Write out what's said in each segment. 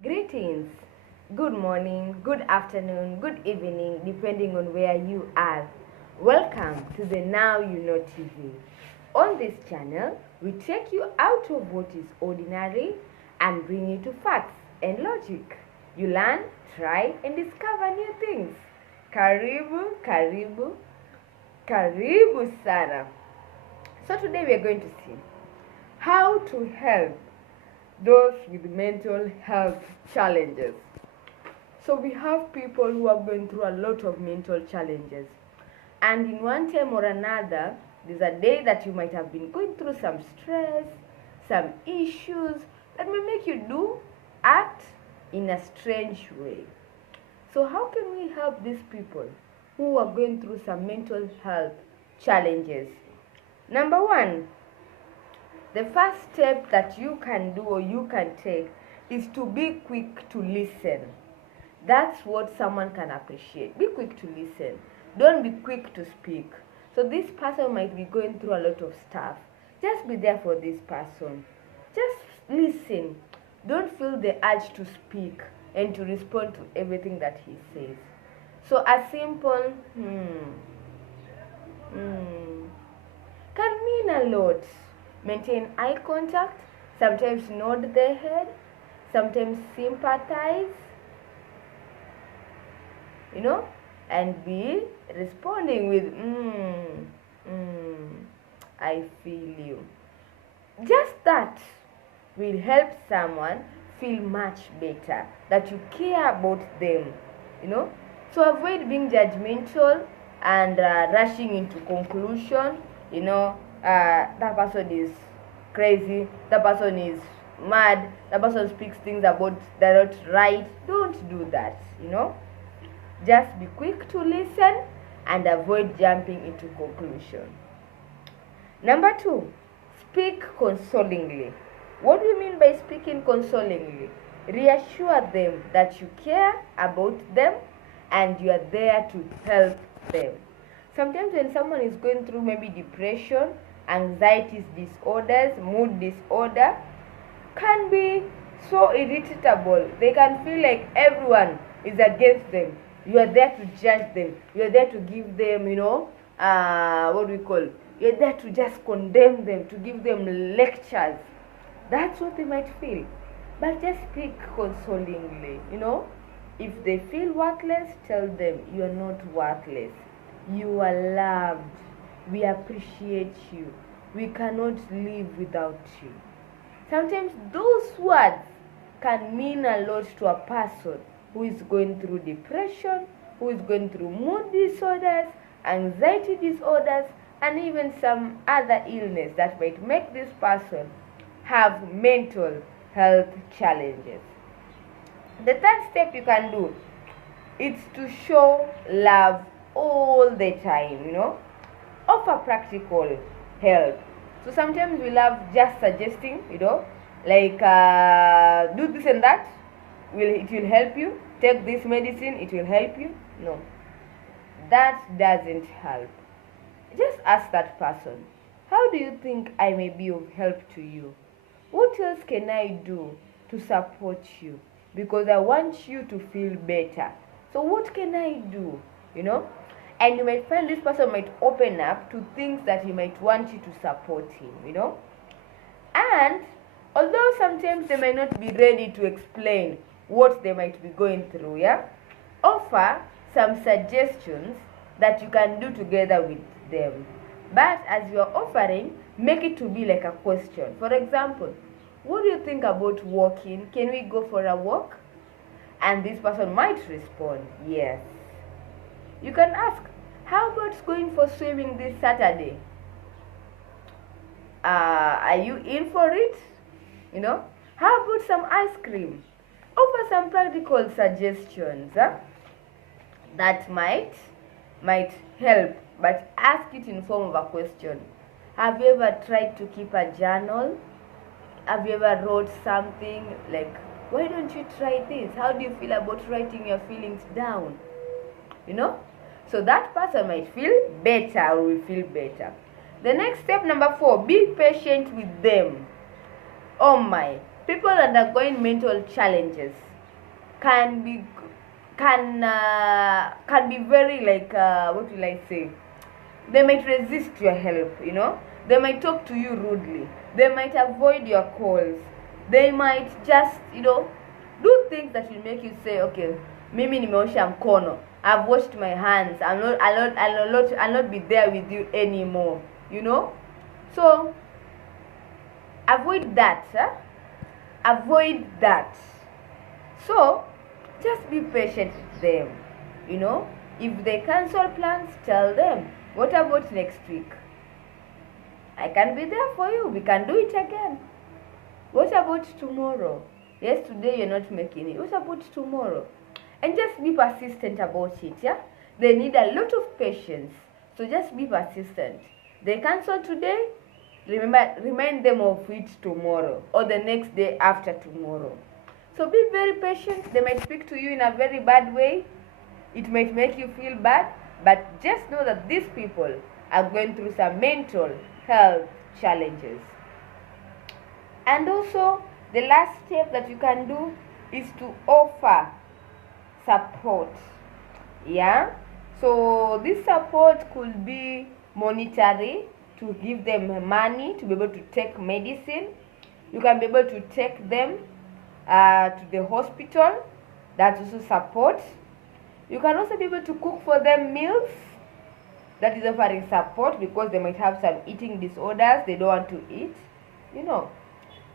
Greetings, good morning, good afternoon, good evening, depending on where you are. Welcome to the Now You Know TV. On this channel, we take you out of what is ordinary and bring you to facts and logic. You learn, try, and discover new things. Karibu, karibu, karibu sana. So today we are going to see how to help those with mental health challenges. So we have people who are going through a lot of mental challenges, and in one time or another, there's a day that you might have been going through some stress, some issues that may make you act in a strange way. So how can we help these people who are going through some mental health challenges? Number one, the first step that you can do or you can take is to be quick to listen. That's what someone can appreciate. Be quick to listen. Don't be quick to speak. So this person might be going through a lot of stuff. Just be there for this person. Just listen. Don't feel the urge to speak and to respond to everything that he says. So a simple can mean a lot. Maintain eye contact, sometimes nod their head, sometimes sympathize, and be responding with, I feel you. Just that will help someone feel much better, that you care about them, So avoid being judgmental and rushing into conclusion, that person is crazy, that person is mad, that person speaks things about that are not right. Don't do that, Just be quick to listen and avoid jumping into conclusion. Number two, speak consolingly. What do you mean by speaking consolingly? Reassure them that you care about them and you are there to help them. Sometimes when someone is going through maybe depression, anxiety disorders, mood disorder, can be so irritable. They can feel like everyone is against them. You are there to judge them. You are there to give them, you're there to just condemn them, to give them lectures. That's what they might feel. But just speak consolingly, If they feel worthless, tell them you are not worthless. You are loved. We appreciate you. We cannot live without you. Sometimes those words can mean a lot to a person who is going through depression, who is going through mood disorders, anxiety disorders, and even some other illness that might make this person have mental health challenges. The third step you can do is to show love all the time, Offer practical help. So sometimes we love just suggesting, like do this and that. It will help you. Take this medicine, it will help you. No, that doesn't help. Just ask that person, how do you think I may be of help to you? What else can I do to support you? Because I want you to feel better. So what can I do? And you might find this person might open up to things that he might want you to support him, And although sometimes they might not be ready to explain what they might be going through, offer some suggestions that you can do together with them. But as you are offering, make it to be like a question. For example, what do you think about walking? Can we go for a walk? And this person might respond, yes. You can ask, how about going for swimming this Saturday? Are you in for it? How about some ice cream? Offer some practical suggestions that might help, but ask it in form of a question. Have you ever tried to keep a journal? Have you ever wrote something like, why don't you try this? How do you feel about writing your feelings down? So that person might feel better or will feel better. The next step, number 4, be patient with them. Oh my, people undergoing mental challenges can be can be very like what will I say? They might resist your help, you know. They might talk to you rudely. They might avoid your calls. They might just, you know, do things that will make you say, okay, mimi nimeosha mkono. I've washed my hands. I'll not be there with you anymore, you know. So avoid that. Avoid that. So just be patient with them, you know. If they cancel plans, tell them, what about next week? I can be there for you. We can do it again. What about tomorrow? Yes, today you're not making it. What about tomorrow? And just be persistent about it, yeah? They need a lot of patience. So just be persistent. They cancel today, remind them of it tomorrow or the next day after tomorrow. So be very patient. They might speak to you in a very bad way. It might make you feel bad, but just know that these people are going through some mental health challenges. And also, the last step that you can do is to offer support. Yeah? So this support could be monetary, to give them money to be able to take medicine. You can be able to take them to the hospital. That's also support. You can also be able to cook for them meals. That is offering support, because they might have some eating disorders. They don't want to eat, you know.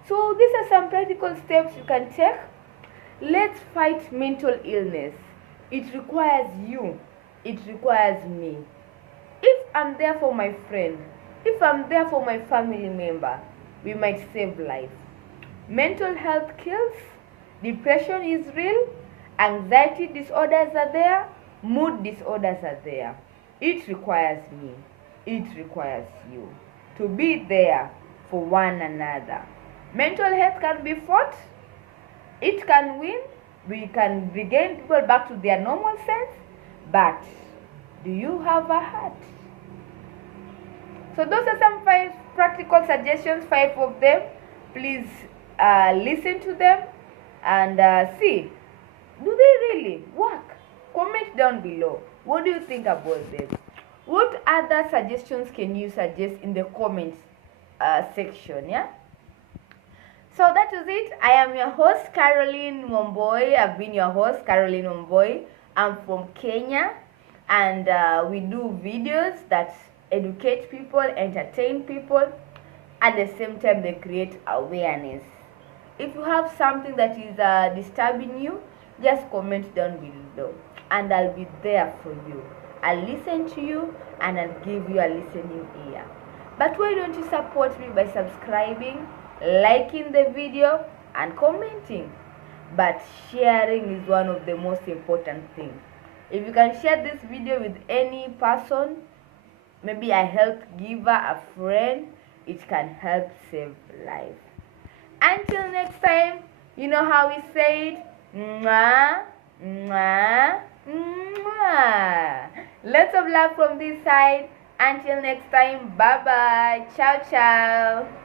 So these are some practical steps you can take. Let's fight mental illness. It requires you. It requires me. If I'm there for my friend, if I'm there for my family member, we might save life. Mental health kills. Depression is real. Anxiety disorders are there. Mood disorders are there. It requires me. It requires you to be there for one another. Mental health can be fought. It can win. We can regain people back to their normal sense. But do you have a heart? So those are some 5 practical suggestions, 5 of them. Please listen to them and see, do they really work? Comment down below. What do you think about them? What other suggestions can you suggest in the comments section? Yeah. So that was it. I am your host, Caroline Wambui. I've been your host, Caroline Wambui. I'm from Kenya, and we do videos that educate people, entertain people. At the same time, they create awareness. If you have something that is disturbing you, just comment down below, and I'll be there for you. I'll listen to you, and I'll give you a listening ear. But why don't you support me by subscribing, liking the video, and commenting? But sharing is one of the most important things. If you can share this video with any person, maybe a health giver, a friend, it can help save life. Until next time, you know how we say it. Mwah, mwah, mwah. Lots of love from this side. Until next time, bye bye. Ciao, ciao.